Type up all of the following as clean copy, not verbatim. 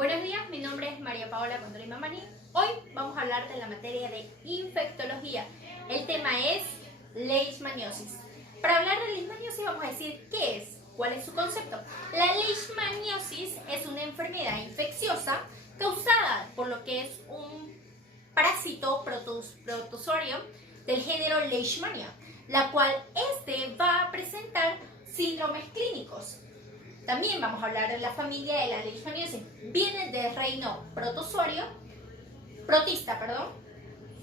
Buenos días, mi nombre es María Paola Condori Mamani. Hoy vamos a hablar de la materia de infectología. El tema es leishmaniosis. Para hablar de leishmaniosis vamos a decir qué es, cuál es su concepto. La leishmaniosis es una enfermedad infecciosa causada por lo que es un parásito protozoario del género Leishmania, la cual va a presentar síndromes clínicos. También vamos a hablar de la familia de la leishmaniosis. Viene del reino protista,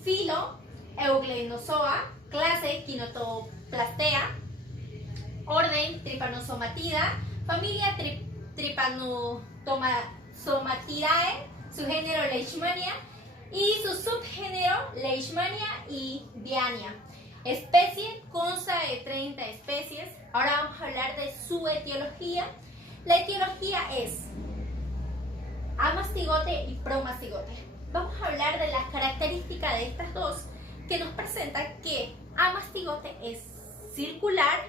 filo Euglenozoa, clase Quinotoplastea, orden Trypanosomatida, familia Trypanosomatidae, su género Leishmania y su subgénero Leishmania y Diania. Especie consta de 30 especies. Ahora vamos a hablar de su etiología. La etiología es amastigote y promastigote. Vamos a hablar de las características de estas dos que nos presentan que amastigote es circular,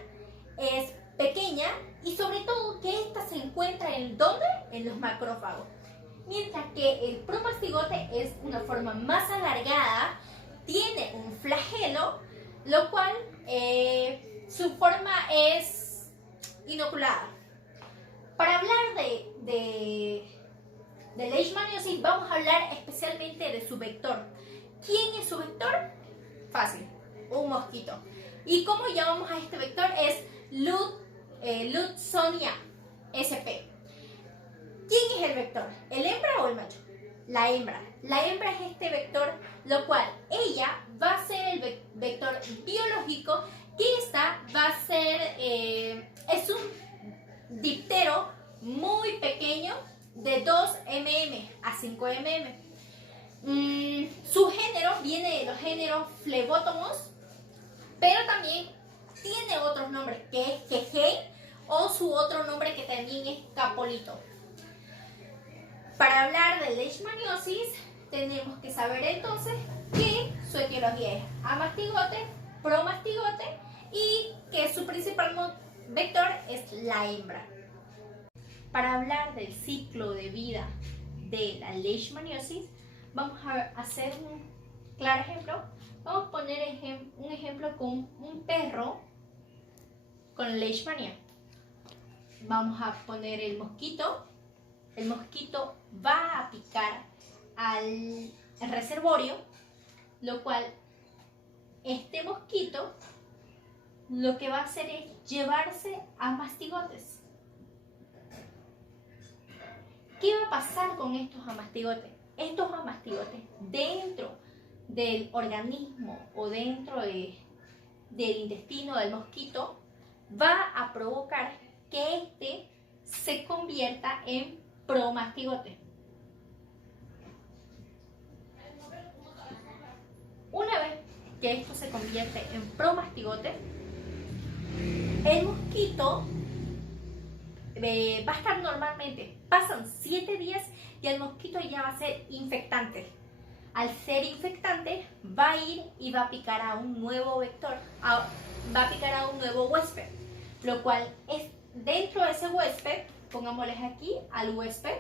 es pequeña y sobre todo que esta se encuentra ¿en dónde? En los macrófagos. Mientras que el promastigote es una forma más alargada, tiene un flagelo, lo cual su forma es inoculada. Para hablar de leishmaniosis vamos a hablar especialmente de su vector. ¿Quién es su vector? Fácil, un mosquito. ¿Y cómo llamamos a este vector? Es Lawsonia sp. ¿Quién es el vector? ¿El hembra o el macho? La hembra. La hembra es este vector, lo cual ella va a ser el vector biológico que esta va a ser, es un diptero muy pequeño de 2 mm a 5 mm. Su género viene de los géneros Phlebotomos, pero también tiene otros nombres, que es Quejei, o su otro nombre que también es Capolito. Para hablar de leishmaniosis tenemos que saber entonces que su etiología es amastigote, promastigote y que su principal vector es la hembra. Para hablar del ciclo de vida de la leishmaniosis vamos a hacer un claro ejemplo. Vamos a poner un ejemplo con un perro con leishmania. Vamos a poner el mosquito. El mosquito va a picar al reservorio, lo cual este mosquito lo que va a hacer es llevarse a mastigotes. ¿Qué va a pasar con estos amastigotes? Estos amastigotes dentro del organismo o dentro del intestino del mosquito va a provocar que este se convierta en promastigote. Una vez que esto se convierte en promastigote, el mosquito va a estar normalmente, pasan 7 días y el mosquito ya va a ser infectante. Al ser infectante va a ir y va a picar a un nuevo vector, va a picar a un nuevo huésped, lo cual es dentro de ese huésped, pongámosles aquí al huésped,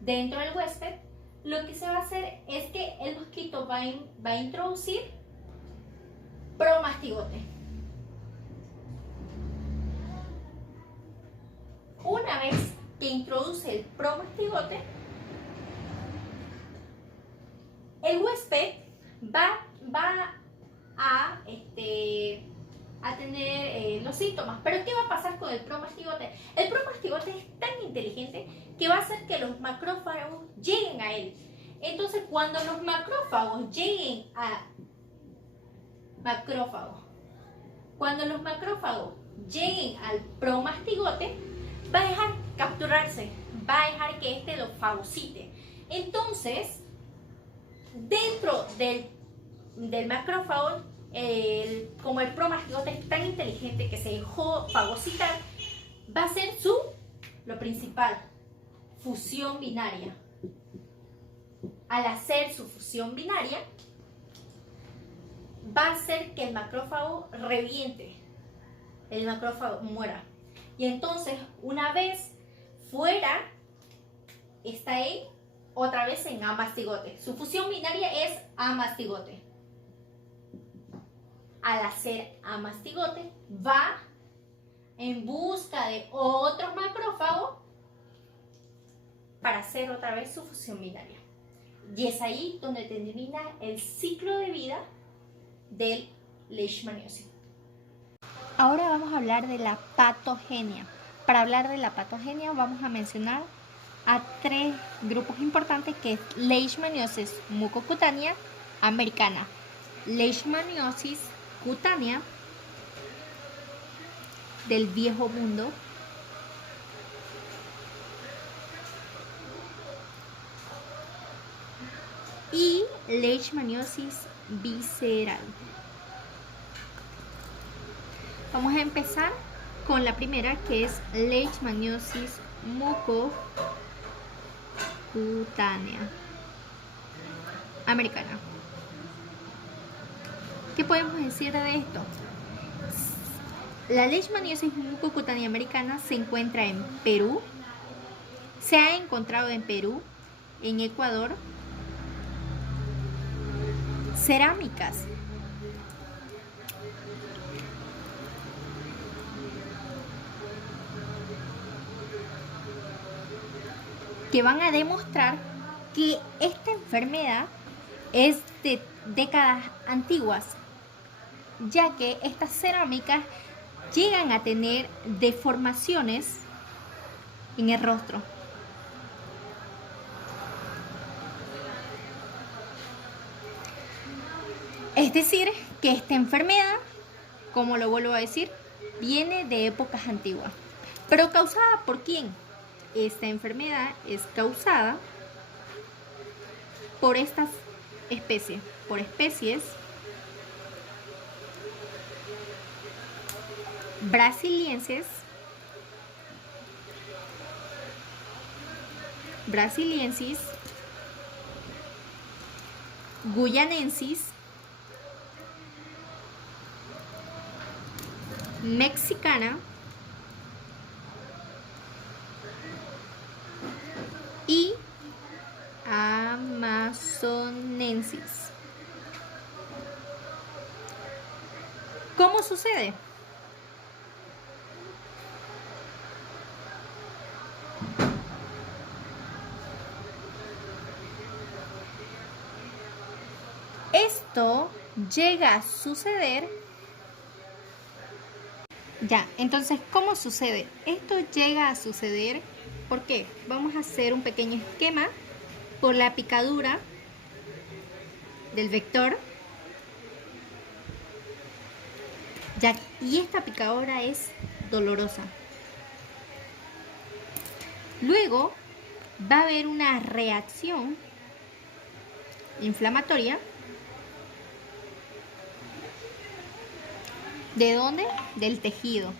dentro del huésped, lo que se va a hacer es que el mosquito va a introducir promastigote. Una vez que introduce el promastigote, el huésped va a tener los síntomas. Pero ¿qué va a pasar con el promastigote? El promastigote es tan inteligente que va a hacer que los macrófagos lleguen a él. Entonces, cuando los macrófagos lleguen a cuando los macrófagos lleguen al promastigote, va a dejar capturarse, va a dejar que este lo fagocite. Entonces, dentro del macrófago, como el promastigote es tan inteligente que se dejó fagocitar, va a ser lo principal, fusión binaria. Al hacer su fusión binaria, va a hacer que el macrófago reviente, el macrófago muera. Y entonces, una vez fuera está ahí otra vez en amastigote. Su fusión binaria es amastigote. Al hacer amastigote, va en busca de otros macrófagos para hacer otra vez su fusión binaria. Y es ahí donde termina el ciclo de vida del leishmaniosio. Ahora vamos a hablar de la patogenia. Para hablar de la patogenia vamos a mencionar a 3 grupos importantes, que es leishmaniosis mucocutánea americana, leishmaniosis cutánea del viejo mundo y leishmaniosis visceral. Vamos a empezar con la primera, que es leishmaniosis mucocutánea americana. ¿Qué podemos decir de esto? La leishmaniosis mucocutánea americana se encuentra en Perú, se ha encontrado en Perú, en Ecuador, cerámicas, que van a demostrar que esta enfermedad es de décadas antiguas, ya que estas cerámicas llegan a tener deformaciones en el rostro. Es decir, que esta enfermedad, como lo vuelvo a decir, viene de épocas antiguas. ¿Pero causada por quién? Esta enfermedad es causada por estas especies, por especies brasilienses, guyanensis, mexicana y amazonensis. ¿Cómo sucede? Esto llega a suceder. Entonces, ¿cómo sucede? Esto llega a suceder, ¿por qué? Vamos a hacer un pequeño esquema por la picadura del vector. Y esta picadura es dolorosa. Luego va a haber una reacción inflamatoria. ¿De dónde? Del tejido.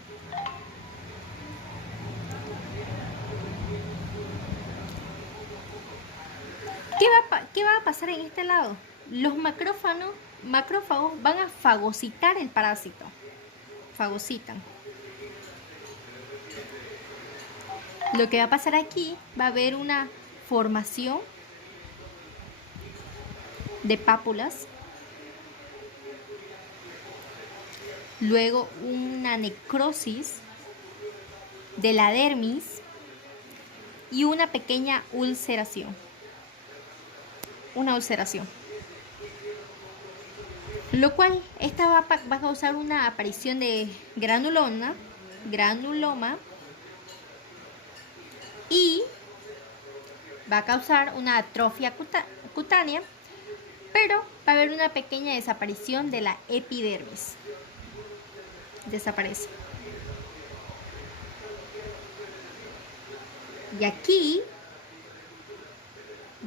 ¿Qué va a pasar en este lado? Los macrófagos van a fagocitar el parásito. Fagocitan. Lo que va a pasar aquí, va a haber una formación de pápulas. Luego una necrosis de la dermis y una pequeña ulceración. Una ulceración. Lo cual esta va a causar una aparición de granuloma y va a causar una atrofia cutánea, pero va a haber una pequeña desaparición de la epidermis. Desaparece. Y aquí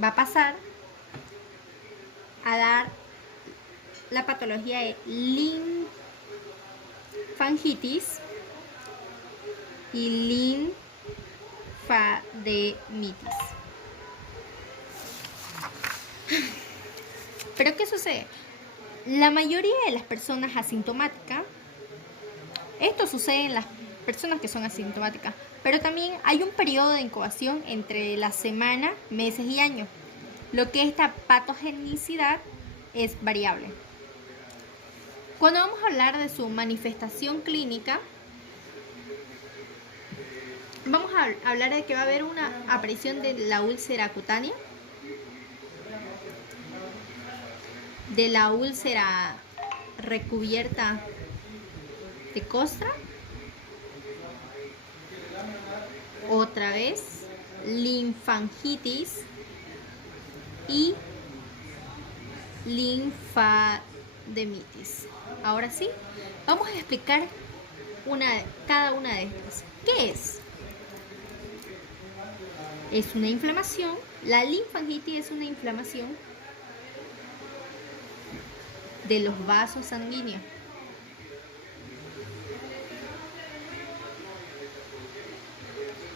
va a dar la patología de linfangitis y linfadenitis. ¿Pero qué sucede? La mayoría de las personas asintomáticas, esto sucede en las personas que son asintomáticas. Pero también hay un periodo de incubación entre la semana, meses y años, lo que esta patogenicidad es variable. Cuando vamos a hablar de su manifestación clínica, vamos a hablar de que va a haber una aparición de la úlcera cutánea, de la úlcera recubierta de costra, otra vez linfangitis y linfademitis. Ahora sí, vamos a explicar cada una de estas. ¿Qué es? Es una inflamación. La linfangitis es una inflamación de los vasos sanguíneos.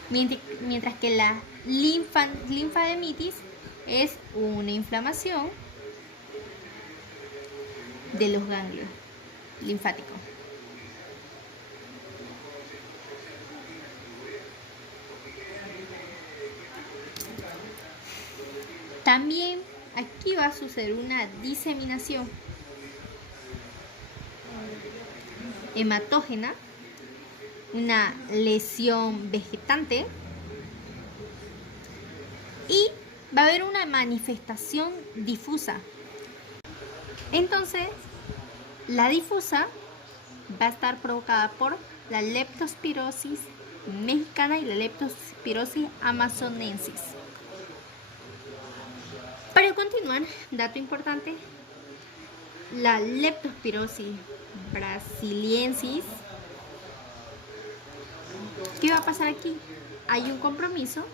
Mientras que la linfademitis es una inflamación de los ganglios linfáticos. También aquí va a suceder una diseminación hematógena, una lesión vegetante y va a haber una manifestación difusa. Entonces, la difusa va a estar provocada por la leptospirosis mexicana y la leptospirosis amazonensis. Para continuar, dato importante, la leptospirosis brasiliensis. ¿Qué va a pasar aquí? Hay un compromiso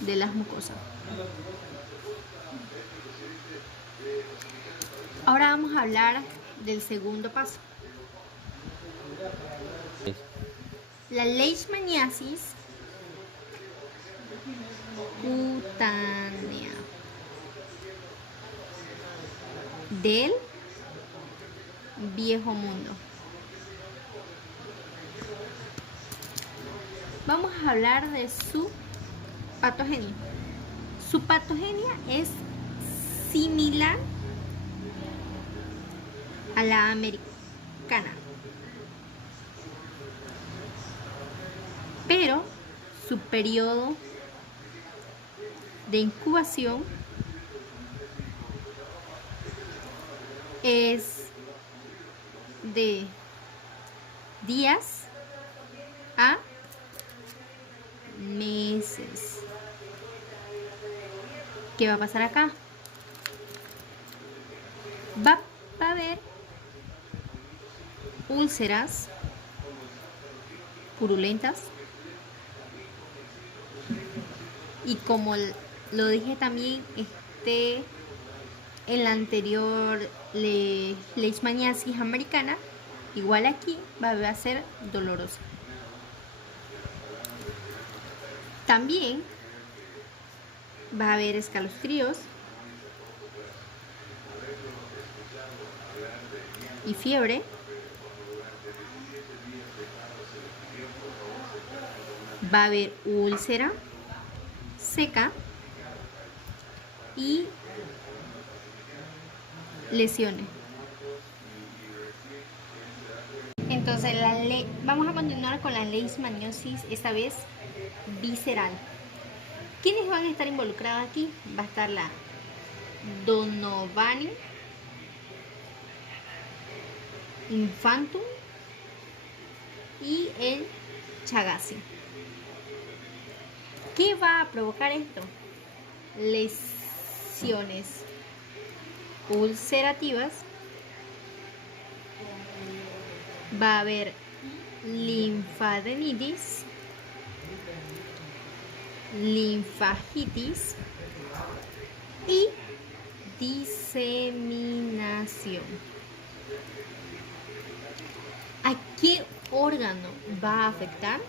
de las mucosas. Ahora vamos a hablar del segundo paso. La leishmaniasis cutánea del viejo mundo. Vamos a hablar de su patogenia. Su patogenia es similar a la americana, pero su periodo de incubación es de días a meses. ¿Qué va a pasar acá? Va a haber úlceras purulentas y, como lo dije también en la anterior leishmaniasis americana, igual aquí va a ser dolorosa. También va a haber escalofríos y fiebre. Va a haber úlcera seca y lesiones. Entonces vamos a continuar con la leishmaniosis, esta vez visceral. ¿Quiénes van a estar involucrados aquí? Va a estar la Donovani infantum y el Chagassi. ¿Qué va a provocar esto? Lesiones ulcerativas. Va a haber linfadenitis, linfagitis y diseminación. ¿A qué órgano va a afectar?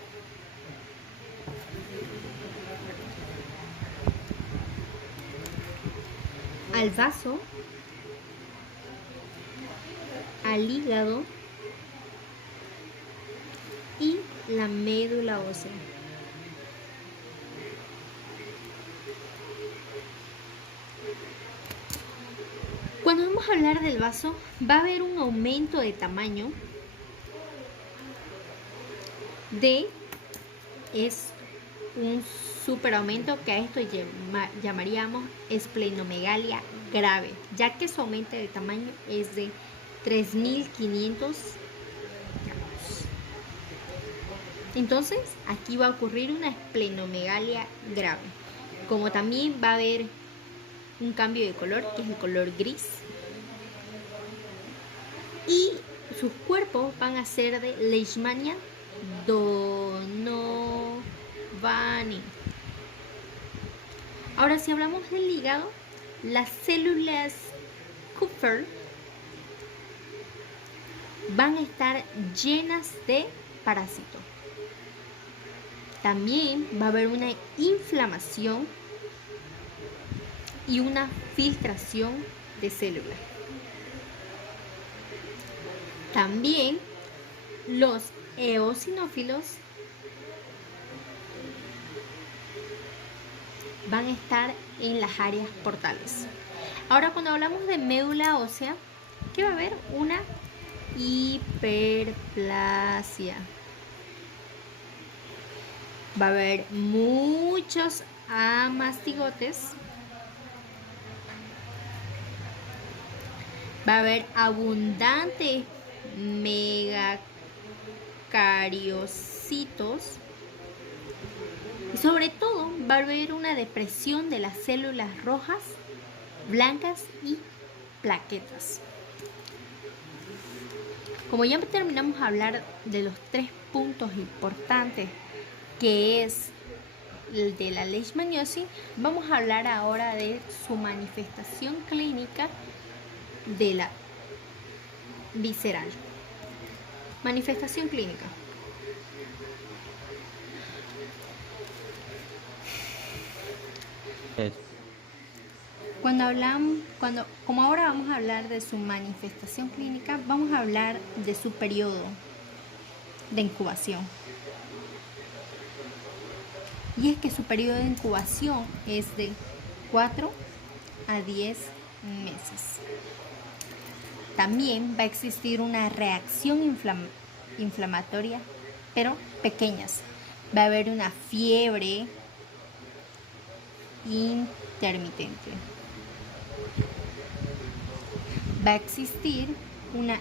Al vaso, al hígado la médula ósea. Cuando vamos a hablar del vaso, va a haber un aumento de tamaño es un superaumento, que a esto llamaríamos esplenomegalia grave, ya que su aumento de tamaño es de 3500 gramos. Entonces, aquí va a ocurrir una esplenomegalia grave. Como también va a haber un cambio de color, que es el color gris. Y sus cuerpos van a ser de Leishmania donovani. Ahora, si hablamos del hígado, las células Kupffer van a estar llenas de parásitos. También va a haber una inflamación y una filtración de células. También los eosinófilos van a estar en las áreas portales. Ahora, cuando hablamos de médula ósea, ¿qué va a haber? Una hiperplasia. Va a haber muchos amastigotes. Va a haber abundantes megacariocitos. Y sobre todo va a haber una depresión de las células rojas, blancas y plaquetas. Como ya terminamos de hablar de los 3 puntos importantes, que es el de la leishmaniosis, vamos a hablar ahora de su manifestación clínica de la visceral. Manifestación clínica. Como ahora vamos a hablar de su manifestación clínica, vamos a hablar de su periodo de incubación. Y es que su periodo de incubación es de 4 a 10 meses. También va a existir una reacción inflamatoria, pero pequeñas. Va a haber una fiebre intermitente. Va a existir una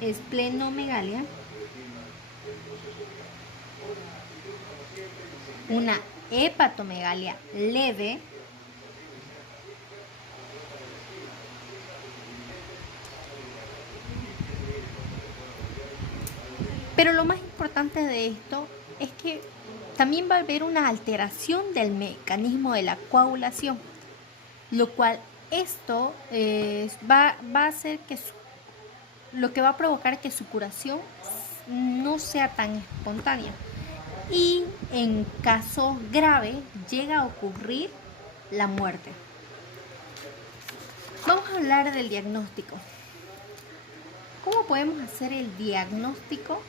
esplenomegalia, una hepatomegalia leve, pero lo más importante de esto es que también va a haber una alteración del mecanismo de la coagulación, lo cual esto va a hacer que lo que va a provocar que su curación no sea tan espontánea, y en casos graves llega a ocurrir la muerte. Vamos a hablar del diagnóstico. ¿Cómo podemos hacer el diagnóstico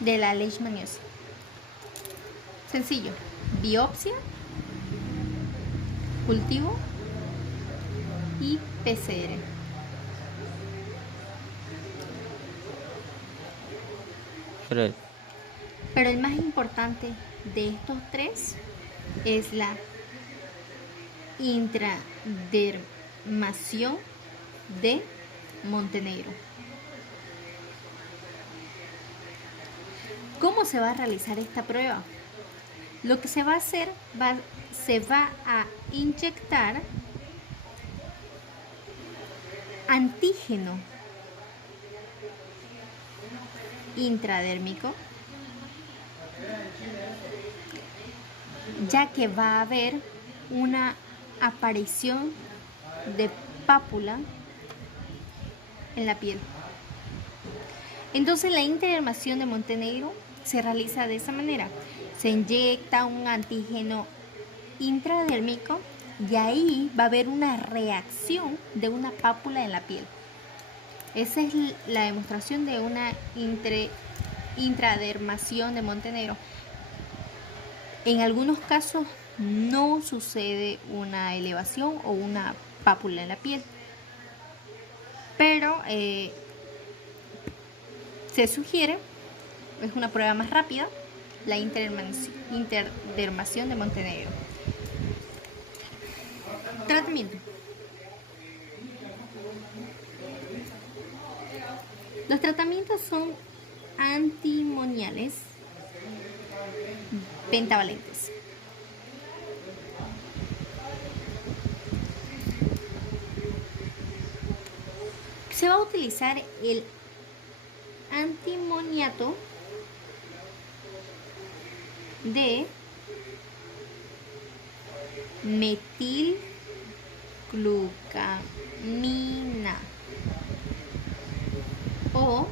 de la leishmaniosis? Sencillo: biopsia, cultivo y PCR. Pero el más importante de estos 3 es la intradermación de Montenegro. ¿Cómo se va a realizar esta prueba? Lo que se va a hacer, se va a inyectar antígeno intradérmico, ya que va a haber una aparición de pápula en la piel. Entonces, la intradermación de Montenegro se realiza de esa manera: se inyecta un antígeno intradérmico y ahí va a haber una reacción de una pápula en la piel. Esa es la demostración de una intradermación de Montenegro. En algunos casos no sucede una elevación o una pápula en la piel, pero se sugiere, es una prueba más rápida, la interdermación de Montenegro. Tratamiento. Los tratamientos son antimoniales pentavalentes. Se va a utilizar el antimoniato de metilglucamina o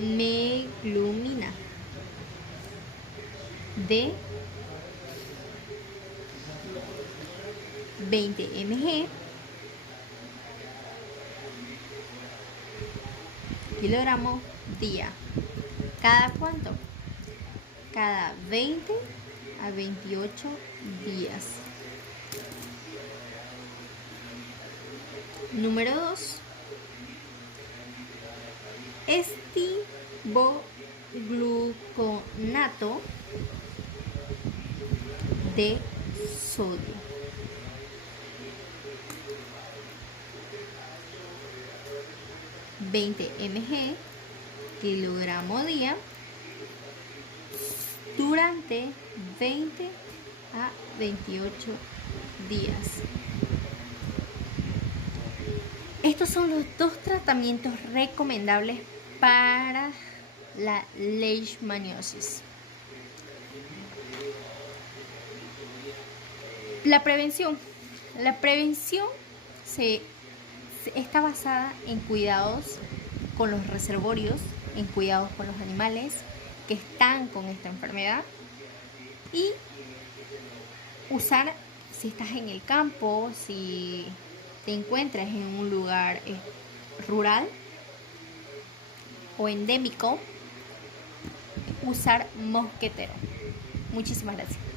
meglumina de 20 mg kilogramo día. ¿Cada cuánto? Cada 20 a 28 días. Número 2. Estibogluconato de sodio. $20 mg kilogramo día durante 20 a 28 días. Estos son los dos tratamientos recomendables para la leishmaniosis. La prevención está basada en cuidados con los reservorios, en cuidados con los animales que están con esta enfermedad y usar, si estás en el campo, si te encuentras en un lugar rural o endémico, usar mosquetero. Muchísimas gracias.